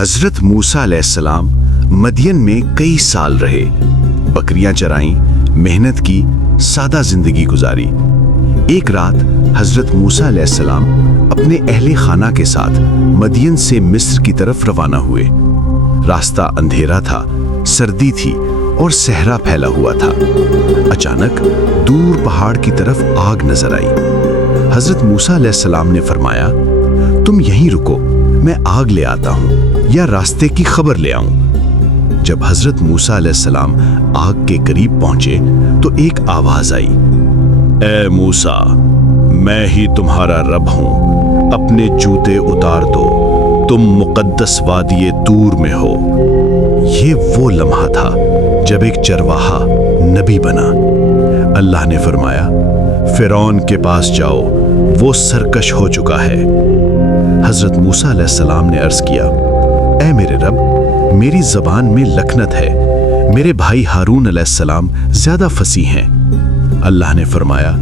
حضرت موسیٰ علیہ السلام مدین میں کئی سال رہے، بکریاں چرائیں، محنت کی، سادہ زندگی گزاری۔ ایک رات حضرت موسیٰ علیہ السلام اپنے اہل خانہ کے ساتھ مدین سے مصر کی طرف روانہ ہوئے۔ راستہ اندھیرا تھا، سردی تھی اور صحرا پھیلا ہوا تھا۔ اچانک دور پہاڑ کی طرف آگ نظر آئی۔ حضرت موسیٰ علیہ السلام نے فرمایا، تم یہیں رکو، میں آگ لے آتا ہوں یا راستے کی خبر لے آؤں۔ جب حضرت موسیٰ علیہ السلام آگ کے قریب پہنچے تو ایک آواز آئی، اے موسیٰ، میں ہی تمہارا رب ہوں، اپنے جوتے اتار دو، تم مقدس وادی طور میں ہو۔ یہ وہ لمحہ تھا جب ایک چرواہا نبی بنا۔ اللہ نے فرمایا، فرعون کے پاس جاؤ، وہ سرکش ہو چکا ہے۔ حضرت موسیٰ علیہ السلام نے عرض کیا، اے میرے رب، میری زبان میں لکنت ہے، میرے بھائی ہارون علیہ السلام زیادہ فصیح ہیں۔ اللہ نے فرمایا،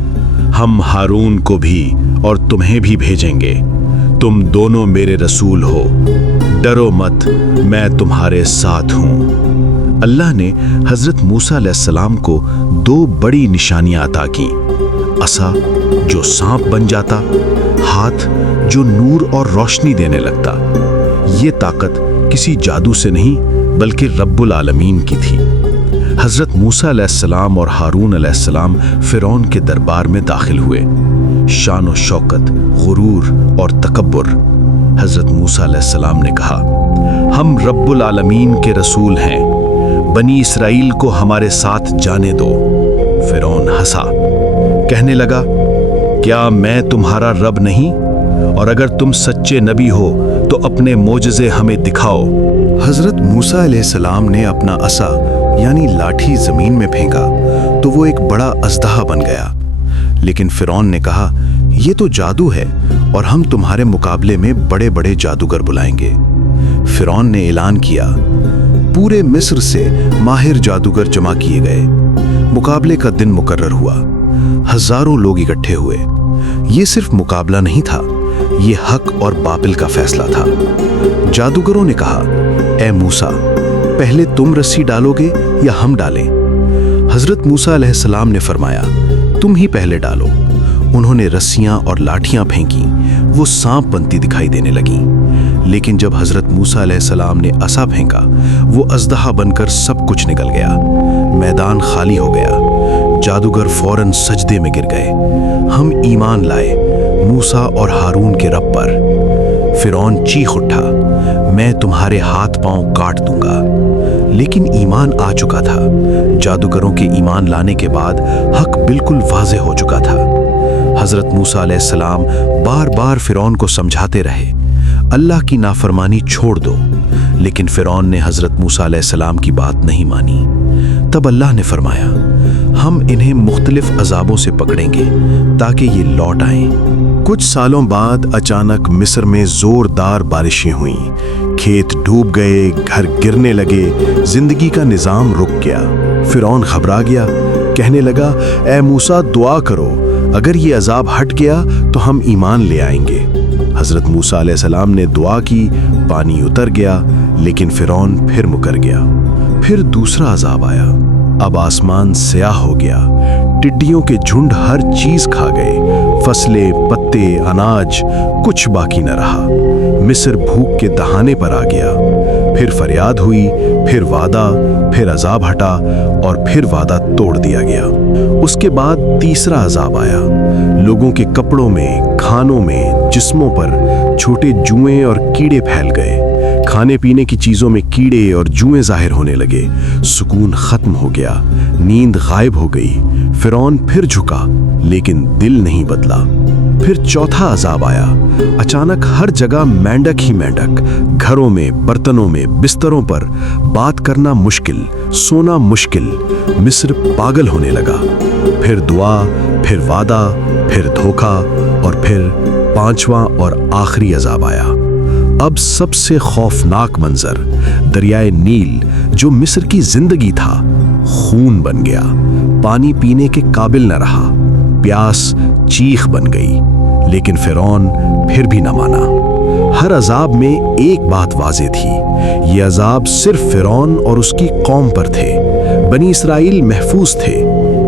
ہم ہارون کو بھی اور تمہیں بھی بھیجیں گے، تم دونوں میرے رسول ہو، ڈرو مت، میں تمہارے ساتھ ہوں۔ اللہ نے حضرت موسیٰ علیہ السلام کو دو بڑی نشانیاں عطا کیں، عصا جو سانپ بن جاتا، ہاتھ جو نور اور روشنی دینے لگتا۔ یہ طاقت کسی جادو سے نہیں بلکہ رب العالمین کی تھی۔ حضرت موسیٰ علیہ السلام اور ہارون علیہ السلام فرعون کے دربار میں داخل ہوئے۔ شان و شوکت، غرور اور تکبر۔ حضرت موسیٰ علیہ السلام نے کہا، ہم رب العالمین کے رسول ہیں، بنی اسرائیل کو ہمارے ساتھ جانے دو۔ فرعون ہنسا، کہنے لگا، کیا میں تمہارا رب نہیں؟ اور اگر تم سچے نبی ہو تو اپنے معجزے ہمیں دکھاؤ۔ حضرت موسیٰ علیہ السلام نے اپنا عصا یعنی لاٹھی زمین میں پھینکا تو وہ ایک بڑا اژدہا بن گیا۔ لیکن فرعون نے کہا، یہ تو جادو ہے اور ہم تمہارے مقابلے میں بڑے بڑے جادوگر بلائیں گے۔ فرعون نے اعلان کیا، پورے مصر سے ماہر جادوگر جمع کیے گئے۔ مقابلے کا دن مقرر ہوا، ہزاروں لوگ اکٹھے ہوئے۔ یہ صرف مقابلہ نہیں تھا، یہ حق اور باطل کا فیصلہ تھا۔ جادوگروں نے کہا، اے موسیٰ، پہلے تم رسی ڈالو گے یا ہم ڈالیں؟ حضرت موسیٰ علیہ السلام نے فرمایا، تم ہی پہلے ڈالو۔ انہوں نے رسیاں اور لاٹھیاں پھینکیں، وہ سانپ بنتی دکھائی دینے لگیں۔ لیکن جب حضرت موسیٰ علیہ السلام نے عصا پھینکا، وہ اژدہا بن کر سب کچھ نکل گیا۔ میدان خالی ہو گیا۔ جادوگر فوراً سجدے میں گر گئے، ہم ایمان لائے موسیٰ اور ہارون کے رب پر۔ فرعون چیخ اٹھا، میں تمہارے ہاتھ پاؤں کاٹ دوں گا۔ لیکن ایمان آ چکا تھا۔ جادوگروں کے ایمان لانے کے بعد حق بالکل واضح ہو چکا تھا۔ حضرت موسیٰ علیہ السلام بار بار فرعون کو سمجھاتے رہے، اللہ کی نافرمانی چھوڑ دو، لیکن فرعون نے حضرت موسیٰ علیہ السلام کی بات نہیں مانی۔ تب اللہ نے فرمایا، ہم انہیں مختلف عذابوں سے پکڑیں گے تاکہ یہ لوٹ آئیں۔ کچھ سالوں بعد اچانک مصر میں زوردار بارشیں ہوئیں، کھیت ڈوب گئے، گھر گرنے لگے، زندگی کا نظام رک گیا۔ فرعون گھبرا گیا، کہنے لگا، اے موسیٰ، دعا کرو، اگر یہ عذاب ہٹ گیا تو ہم ایمان لے آئیں گے۔ حضرت موسیٰ علیہ السلام نے دعا کی، پانی اتر گیا، لیکن فرعون پھر مکر گیا۔ پھر دوسرا عذاب آیا، اب آسمان سیاہ ہو گیا، ٹڈیوں کے جھنڈ ہر چیز کھا گئے، فصلیں، پتے، اناج، کچھ باقی نہ رہا۔ مصر بھوک کے دہانے پر آ گیا۔ پھر فریاد ہوئی، پھر وعدہ، پھر عذاب ہٹا اور پھر وعدہ توڑ دیا گیا۔ اس کے بعد تیسرا عذاب آیا، لوگوں کے کپڑوں میں، کھانوں میں، جسموں پر چھوٹے جوئیں اور کیڑے پھیل گئے۔ کھانے پینے کی چیزوں میں کیڑے اور جوئیں ظاہر ہونے لگے، سکون ختم ہو گیا، نیند غائب ہو گئی۔ فرعون پھر جھکا، لیکن دل نہیں بدلا۔ پھر چوتھا عذاب آیا، اچانک ہر جگہ مینڈک ہی مینڈک، گھروں میں، برتنوں میں، بستروں پر، بات کرنا مشکل، سونا مشکل، مصر پاگل ہونے لگا۔ پھر دعا، پھر وعدہ، پھر دھوکا اور پھر پانچواں اور آخری عذاب آیا۔ اب سب سے خوفناک منظر، دریائے نیل جو مصر کی زندگی تھا، خون بن گیا، پانی پینے کے قابل نہ رہا، پیاس چیخ بن گئی۔ لیکن فرعون پھر بھی نہ مانا۔ ہر عذاب میں ایک بات واضح تھی، یہ عذاب صرف فرعون اور اس کی قوم پر تھے، بنی اسرائیل محفوظ تھے۔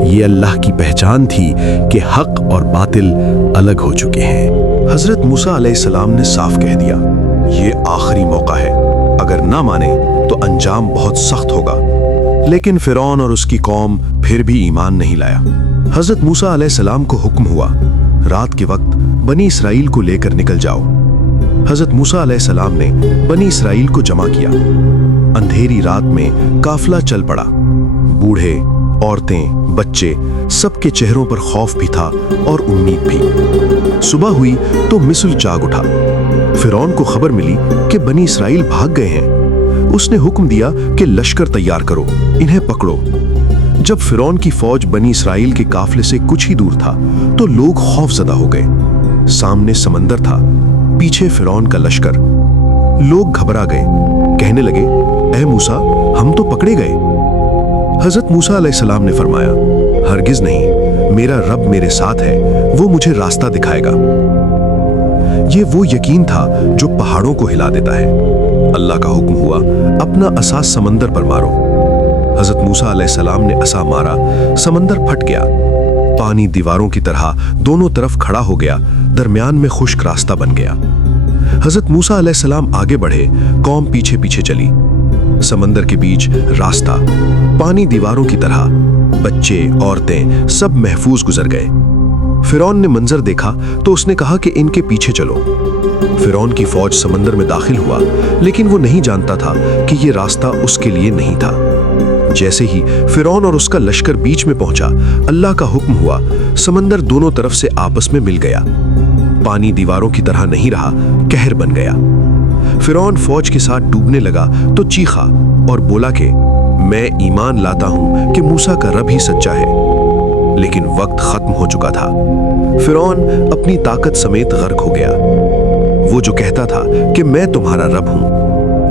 یہ اللہ کی پہچان تھی کہ حق اور باطل الگ ہو چکے ہیں۔ حضرت موسیٰ علیہ السلام نے صاف کہہ دیا، یہ آخری موقع ہے، اگر نہ مانے تو انجام بہت سخت ہوگا۔ لیکن فرعون اور اس کی قوم پھر بھی ایمان نہیں لایا۔ حضرت موسیٰ علیہ السلام کو حکم ہوا، رات کے وقت بنی اسرائیل کو لے کر نکل جاؤ۔ حضرت موسیٰ علیہ السلام نے بنی اسرائیل کو جمع کیا۔ اندھیری رات میں قافلہ چل پڑا۔ بوڑھے، عورتیں، بچے، سب کے چہروں پر خوف بھی تھا اور امید بھی۔ صبح ہوئی تو مصر جاگ اٹھا۔ فرعون کو خبر ملی کہ بنی اسرائیل بھاگ گئے ہیں۔ اس نے حکم دیا کہ لشکر تیار کرو، انہیں پکڑو۔ جب فرعون کی فوج بنی اسرائیل کے قافلے سے کچھ ہی دور تھا تو لوگ خوف زدہ ہو گئے۔ سامنے سمندر تھا، پیچھے فرعون کا لشکر۔ لوگ گھبرا گئے، کہنے لگے، اے موسیٰ، ہم تو پکڑے گئے۔ حضرت موسیٰ علیہ السلام نے فرمایا، ہرگز نہیں، میرا رب میرے ساتھ ہے، وہ مجھے راستہ دکھائے گا۔ یہ وہ یقین تھا جو پہاڑوں کو ہلا دیتا ہے۔ اللہ کا حکم ہوا، اپنا عصا سمندر پر مارو۔ حضرت موسیٰ علیہ السلام نے عصا مارا، سمندر پھٹ گیا۔ پانی دیواروں کی طرح دونوں طرف کھڑا ہو گیا، درمیان میں خشک راستہ بن گیا۔ حضرت موسیٰ علیہ السلام آگے بڑھے، قوم پیچھے پیچھے چلی۔ سمندر کے بیچ راستہ، پانی دیواروں کی طرح، بچے، عورتیں سب محفوظ گزر گئے۔ فرعون نے منظر دیکھا تو اس نے کہا کہ ان کے پیچھے چلو۔ فرعون کی فوج سمندر میں داخل ہوا، لیکن وہ نہیں جانتا تھا کہ یہ راستہ اس کے لیے نہیں تھا۔ جیسے ہی فرعون اور اس کا لشکر بیچ میں پہنچا، اللہ کا حکم ہوا، سمندر دونوں طرف سے آپس میں مل گیا۔ پانی دیواروں کی طرح نہیں رہا، قہر بن گیا۔ فرعون فوج کے ساتھ ڈوبنے لگا تو چیخا اور بولا کہ میں ایمان لاتا ہوں کہ موسیٰ کا رب ہی سچا ہے۔ لیکن وقت ختم ہو چکا تھا۔ فرعون اپنی طاقت سمیت غرق ہو گیا۔ وہ جو کہتا تھا کہ میں تمہارا رب ہوں،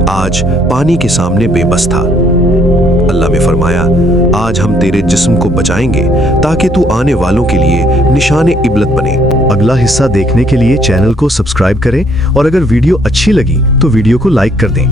آج پانی کے سامنے بے بس تھا۔ اللہ نے فرمایا، آج ہم تیرے جسم کو بچائیں گے تاکہ تو آنے والوں کے لیے نشان عبرت بنے۔ اگلا حصہ دیکھنے کے لیے چینل کو سبسکرائب کریں اور اگر ویڈیو اچھی لگی تو ویڈیو کو لائک کر دیں۔